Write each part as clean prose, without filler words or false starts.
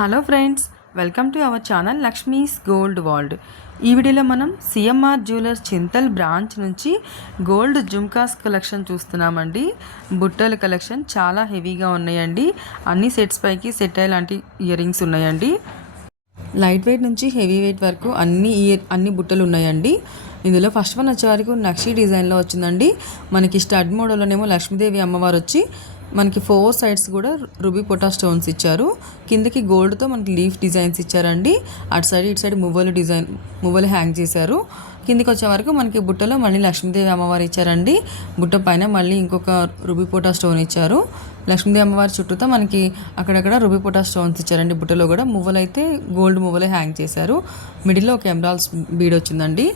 Hello friends, welcome to our channel Lakshmi's gold world. ఈ వీడియోలో మనం సిఎంఆర్ జ్యువెలర్స్ చింతల్ బ్రాంచ్ నుంచి గోల్డ్ జుమ్కాస్ కలెక్షన్ చూస్తున్నామండి. బుట్టల కలెక్షన్ చాలా హెవీగా ఉన్నాయండి. అన్ని సెట్స్ పైకి సెట్ అయ్యే లాంటి ఇయర్ రింగ్స్ ఉన్నాయండి. లైట్ వెయిట్ నుంచి హెవీ వెయిట్ వరకు అన్ని బుట్టలు ఉన్నాయండి. ఇందులో ఫస్ట్ వన్ వచ్చే వరకు నక్షి డిజైన్లో వచ్చిందండి. మనకి స్టడ్ మోడల్లోనేమో లక్ష్మీదేవి అమ్మవారు వచ్చి మనకి 4 సైడ్స్ కూడా రూబీ పొటా స్టోన్స్ ఇచ్చారు. కిందకి గోల్డ్తో మనకి లీఫ్ డిజైన్స్ ఇచ్చారండి. అటు సైడ్ ఇటు సైడ్ మువ్వలు హ్యాంగ్ చేశారు. కిందికి వచ్చే వరకు మనకి బుట్టలో మళ్ళీ లక్ష్మీదేవి అమ్మవారు ఇచ్చారండి. బుట్ట పైన మళ్ళీ ఇంకొక రూబీ పొటా స్టోన్ ఇచ్చారు. లక్ష్మీదేవి అమ్మవారి చుట్టూతో మనకి అక్కడక్కడ రూబీ పొటా స్టోన్స్ ఇచ్చారండి. బుట్టలో కూడా మువ్వలు అయితే గోల్డ్ మువ్వలే హ్యాంగ్ చేశారు. మిడిల్లో ఒక ఎమరాల్డ్స్ బీడ్ వచ్చిందండి.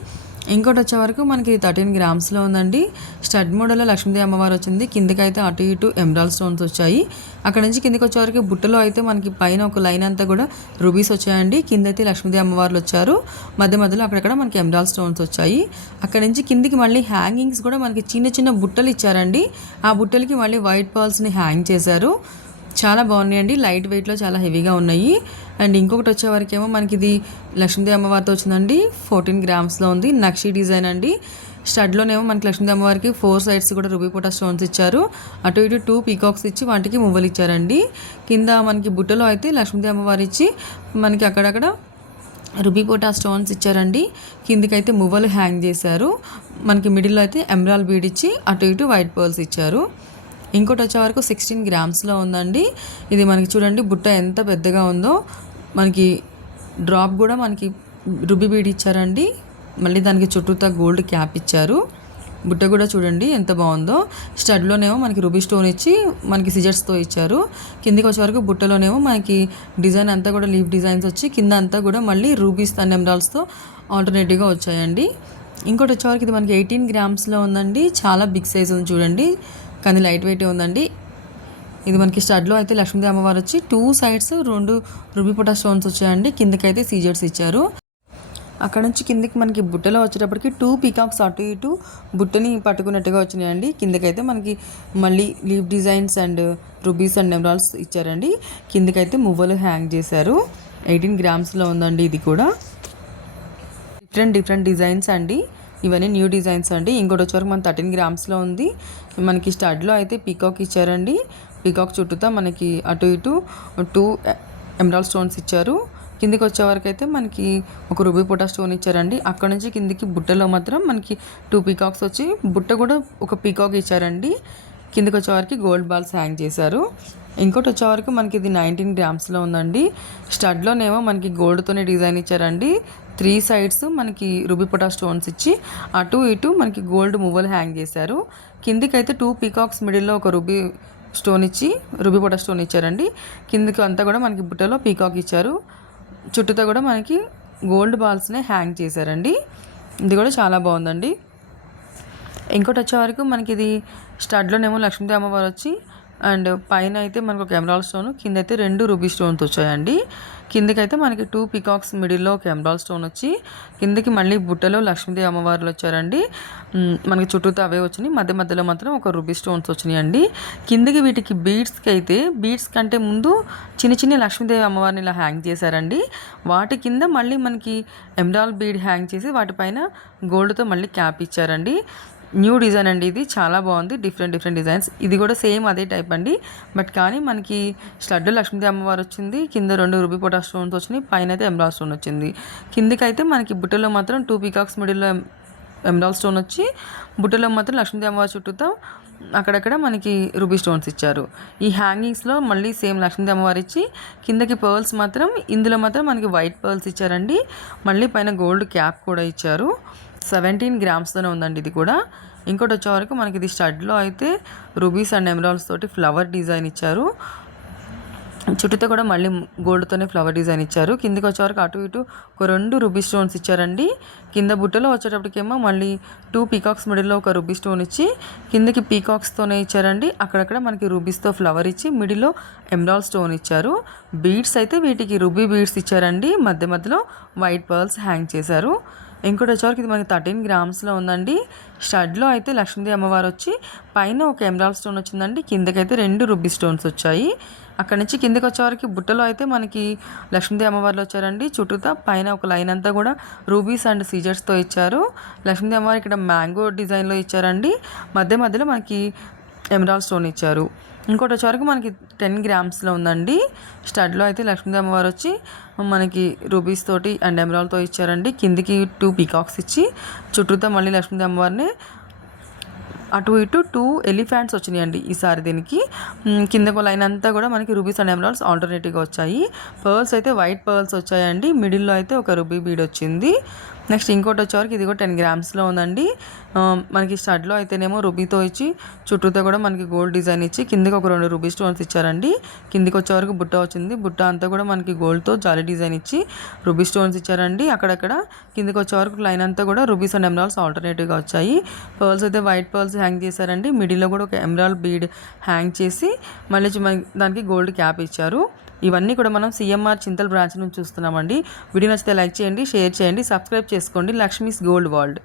ఇంకోటి వచ్చే వరకు మనకి 13 గ్రామ్స్లో ఉందండి. స్టడ్ మోడల్లో లక్ష్మీదేవి అమ్మవారు వచ్చింది. కిందకి అయితే అటు ఇటు ఎమరాల్డ్ స్టోన్స్ వచ్చాయి. అక్కడ నుంచి కిందకి వచ్చే వరకు బుట్టలో అయితే మనకి పైన ఒక లైన్ అంతా కూడా రూబీస్ వచ్చాయండి. కింద అయితే లక్ష్మీదేవి అమ్మవార్లు వచ్చారు. మధ్యలో అక్కడక్కడ మనకి ఎమరాల్డ్ స్టోన్స్ వచ్చాయి. అక్కడ నుంచి కిందికి మళ్ళీ హ్యాంగింగ్స్ కూడా మనకి చిన్న చిన్న బుట్టలు ఇచ్చారండి. ఆ బుట్టలకి మళ్ళీ వైట్ పర్ల్స్ని హ్యాంగ్ చేశారు. చాలా బాగున్నాయండి. లైట్ వెయిట్లో చాలా హెవీగా ఉన్నాయి. అండ్ ఇంకొకటి వచ్చే వరకేమో మనకి ఇది లక్ష్మీదేవి అమ్మవారితో వచ్చిందండి. 14 గ్రామ్స్లో ఉంది. నక్షి డిజైన్ అండి. స్టడ్లోనేమో మనకి లక్ష్మీదేవి అమ్మవారికి 4 సైడ్స్ కూడా రూబీ పొటా స్టోన్స్ ఇచ్చారు. అటు ఇటు 2 పీకాక్స్ ఇచ్చి వాటికి మువ్వలు ఇచ్చారండి. కింద మనకి బుట్టలో అయితే లక్ష్మీదేవి అమ్మవారు ఇచ్చి మనకి అక్కడక్కడ రూబీ పొటా స్టోన్స్ ఇచ్చారండి. కిందికైతే మువ్వలు హ్యాంగ్ చేశారు. మనకి మిడిల్లో అయితే ఎమరాల్డ్ బీడ్ ఇచ్చి అటు ఇటు వైట్ పర్ల్స్ ఇచ్చారు. ఇంకోటి వచ్చే వరకు 16 గ్రామ్స్లో ఉందండి. ఇది మనకి చూడండి బుట్ట ఎంత పెద్దగా ఉందో. మనకి డ్రాప్ కూడా మనకి రూబీ బీడ్ ఇచ్చారండి. మళ్ళీ దానికి చుట్టూతా గోల్డ్ క్యాప్ ఇచ్చారు. బుట్ట కూడా చూడండి ఎంత బాగుందో. స్టడ్లోనేమో మనకి రూబీ స్టోన్ ఇచ్చి మనకి సిజర్స్తో ఇచ్చారు. కిందికి వచ్చే వరకు బుట్టలోనేమో మనకి డిజైన్ అంతా కూడా లీఫ్ డిజైన్స్ వచ్చి కింద అంతా కూడా మళ్ళీ రూబీస్ అండ్ ఎమరాల్డ్స్తో ఆల్టర్నేటివ్గా వచ్చాయండి. ఇంకోటి వచ్చే వరకు ఇది మనకి 18 గ్రామ్స్లో ఉందండి. చాలా బిగ్ సైజ్ ఉంది చూడండి, కానీ లైట్ వెయిట్ ఉందండి. ఇది మనకి స్టడ్లో అయితే లక్ష్మీదేవి అమ్మవారు వచ్చి 2 సైడ్స్ 2 రూబీ పొటా స్టోన్స్ వచ్చాయండి. కిందకైతే సీజర్స్ ఇచ్చారు. అక్కడ నుంచి కిందకి మనకి బుట్టలో వచ్చేటప్పటికి 2 పీకాక్స్ అటు ఇటు బుట్టని పట్టుకున్నట్టుగా వచ్చినాయండి. కిందకైతే మనకి మళ్ళీ leaf designs and rubies and emeralds ఇచ్చారండి. కిందకైతే మువ్వలు హ్యాంగ్ చేశారు. 18 గ్రామ్స్లో ఉందండి. ఇది కూడా డిఫరెంట్ డిజైన్స్ అండి. ఇవన్నీ న్యూ డిజైన్స్ అండి. ఇంకోటి వచ్చేవరకు మన 13 గ్రామ్స్లో ఉంది. మనకి స్టడ్లో అయితే పీకాక్ ఇచ్చారండి. పీకాక్ చుట్టూతో మనకి అటు ఇటు 2 ఎమరాల్డ్ స్టోన్స్ ఇచ్చారు. కిందికి వచ్చేవరకు అయితే మనకి ఒక రూబీ పొటా స్టోన్ ఇచ్చారండి. అక్కడ నుంచి కిందికి బుట్టలో మాత్రం మనకి 2 పీకాక్స్ వచ్చి బుట్ట కూడా ఒక పీకాక్ ఇచ్చారండి. కిందికి వచ్చేవరకు గోల్డ్ బాల్స్ హ్యాంగ్ చేశారు. ఇంకోటి వచ్చేవరకు మనకి ఇది 19 గ్రామ్స్లో ఉందండి. స్టడ్లోనేమో మనకి గోల్డ్తోనే డిజైన్ ఇచ్చారండి. 3 సైడ్స్ మనకి రూబీ పొటా స్టోన్స్ ఇచ్చి అటు ఇటు మనకి గోల్డ్ మువ్వలు హ్యాంగ్ చేశారు. కిందికి అయితే 2 పీకాక్స్ మిడిల్లో ఒక రూబీ స్టోన్ ఇచ్చి రూబీ పొటా స్టోన్ ఇచ్చారండి. కిందికి అంతా కూడా మనకి బుట్టలో పీకాక్ ఇచ్చారు. చుట్టూతో కూడా మనకి గోల్డ్ బాల్స్నే హ్యాంగ్ చేశారండి. ఇది కూడా చాలా బాగుందండి. ఇంకోటి వచ్చే వరకు మనకి ఇది స్టడ్లోనేమో లక్ష్మీదేవి అమ్మవారు వచ్చి అండ్ పైన అయితే మనకు ఒక ఎమరాల్డ్ స్టోన్, కింద అయితే 2 రూబీ స్టోన్స్ వచ్చాయండి. కిందకైతే మనకి 2 పీకాక్స్ మిడిల్లో ఒక ఎమరాల్డ్ స్టోన్ వచ్చి కిందకి మళ్ళీ బుట్టలో లక్ష్మీదేవి అమ్మవార్లు వచ్చారండి. మనకి చుట్టూతో అవే వచ్చినాయి. మధ్యలో మాత్రం ఒక రూబీ స్టోన్స్ వచ్చినాయండి. కిందకి వీటికి బీడ్స్కి అయితే బీడ్స్ కంటే ముందు చిన్న లక్ష్మీదేవి అమ్మవారిని ఇలా హ్యాంగ్ చేశారండి. వాటి కింద మళ్ళీ మనకి ఎమరాల్డ్ బీడ్ హ్యాంగ్ చేసి వాటిపైన గోల్డ్తో మళ్ళీ క్యాప్ ఇచ్చారండి. న్యూ డిజైన్ అండి. ఇది చాలా బాగుంది. Different designs. ఇది కూడా సేమ్ అదే టైప్ అండి. బట్ కానీ మనకి స్టడ్ లక్ష్మీదేవి అమ్మవారు వచ్చింది. కింద 2 రూబీ పొటా స్టోన్స్ వచ్చినాయి. పైన అయితే ఎమరాల్డ్ స్టోన్ వచ్చింది. కిందకైతే మనకి బుట్టలో మాత్రం 2 పీకాక్స్ మిడిల్లో ఎమరాల్డ్ స్టోన్ వచ్చి బుట్టలో మాత్రం లక్ష్మీదేవి అమ్మవారి చుట్టూతో అక్కడక్కడ మనకి రూబీ స్టోన్స్ ఇచ్చారు. ఈ హ్యాంగింగ్స్లో మళ్ళీ సేమ్ లక్ష్మీదేవి అమ్మవారు ఇచ్చి కిందకి పర్ల్స్ మాత్రం ఇందులో మాత్రం మనకి వైట్ పర్ల్స్ ఇచ్చారండి. మళ్ళీ పైన గోల్డ్ క్యాప్ కూడా ఇచ్చారు. 17 గ్రామ్స్తోనే ఉందండి ఇది కూడా. ఇంకోటి వచ్చే వరకు మనకి ఇది స్టడ్లో అయితే రూబీస్ అండ్ ఎమరాల్డ్స్ తోటి ఫ్లవర్ డిజైన్ ఇచ్చారు. చుట్టూతో కూడా మళ్ళీ గోల్డ్తోనే ఫ్లవర్ డిజైన్ ఇచ్చారు. కిందకి వచ్చే వరకు అటు ఇటు ఒక 2 రూబీ స్టోన్స్ ఇచ్చారండి. కింద బుట్టలో వచ్చేటప్పటికేమో మళ్ళీ 2 పీకాక్స్ మిడిల్లో ఒక రూబీ స్టోన్ ఇచ్చి కిందకి పీకాక్స్తోనే ఇచ్చారండి. అక్కడక్కడ మనకి రూబీస్తో ఫ్లవర్ ఇచ్చి మిడిల్లో ఎమరాల్డ్ స్టోన్ ఇచ్చారు. బీడ్స్ అయితే వీటికి రూబీ బీడ్స్ ఇచ్చారండి. మధ్యలో వైట్ పర్ల్స్ హ్యాంగ్ చేశారు. ఇంకోటి వచ్చేవరకు ఇది మనకి 13 గ్రామ్స్లో ఉందండి. స్టడ్లో అయితే లక్ష్మీదేవి అమ్మవారు వచ్చి పైన ఒక ఎమరాల్డ్ స్టోన్ వచ్చిందండి. కిందకైతే 2 రూబీ స్టోన్స్ వచ్చాయి. అక్కడ నుంచి కిందికి వచ్చేవరకు బుట్టలో అయితే మనకి లక్ష్మీదేవి అమ్మవార్లు వచ్చారండి. చుట్టూతా పైన ఒక లైన్ అంతా కూడా రూబీస్ అండ్ సీజర్స్తో ఇచ్చారు. లక్ష్మీదేవి అమ్మవారు ఇక్కడ మ్యాంగో డిజైన్లో ఇచ్చారండి. మధ్యలో మనకి ఎమరాల్డ్ స్టోన్ ఇచ్చారు. ఇంకోటి వచ్చేవరకు మనకి 10 గ్రామ్స్లో ఉందండి. స్టడ్లో అయితే లక్ష్మీదేవి అమ్మవారు వచ్చి మనకి రూబీస్ తోటి అండ్ ఎమరాల్డ్తో ఇచ్చారండి. కిందికి 2 పీకాక్స్ ఇచ్చి చుట్టూతో మళ్ళీ లక్ష్మీదేవి అమ్మవారిని అటు ఇటు 2 ఎలిఫెంట్స్ వచ్చినాయండి ఈసారి దీనికి. కిందకు లైన్ అంతా కూడా మనకి రూబీస్ అండ్ ఎమరాల్డ్స్ ఆల్టర్నేటివ్గా వచ్చాయి. పర్ల్స్ అయితే వైట్ పర్ల్స్ వచ్చాయండి. మిడిల్లో అయితే ఒక రూబీ బీడ్ వచ్చింది. నెక్స్ట్ ఇంకోటి వచ్చేవరకు ఇది కూడా 10 గ్రామ్స్లో ఉందండి. మనకి స్టడ్లో అయితేనేమో రూబీతో ఇచ్చి చుట్టూతో కూడా మనకి గోల్డ్ డిజైన్ ఇచ్చి కిందకి ఒక 2 రూబీ స్టోన్స్ ఇచ్చారండి. కిందికి వచ్చేవరకు బుట్ట వచ్చింది. బుట్ట అంతా కూడా మనకి గోల్డ్తో జాలీ డిజైన్ ఇచ్చి రూబీ స్టోన్స్ ఇచ్చారండి. అక్కడక్కడ కిందికి వచ్చేవరకు లైన్ అంతా కూడా రూబీస్ అండ్ ఎమరాల్డ్స్ ఆల్టర్నేటివ్గా వచ్చాయి. పర్ల్స్ అయితే వైట్ పర్ల్స్ హ్యాంగ్ చేశారండి. మిడిల్లో కూడా ఒక ఎమరాల్డ్ బీడ్ హ్యాంగ్ చేసి మళ్ళీ దానికి గోల్డ్ క్యాప్ ఇచ్చారు. ఇవన్నీ కూడా మనం సిఎంఆర్ చింతల్ బ్రాంచ్ నుంచి చూస్తున్నామండి. వీడియో నచ్చితే లైక్ చేయండి, షేర్ చేయండి, సబ్స్క్రైబ్ చేసుకోండి. Lakshmi's gold world.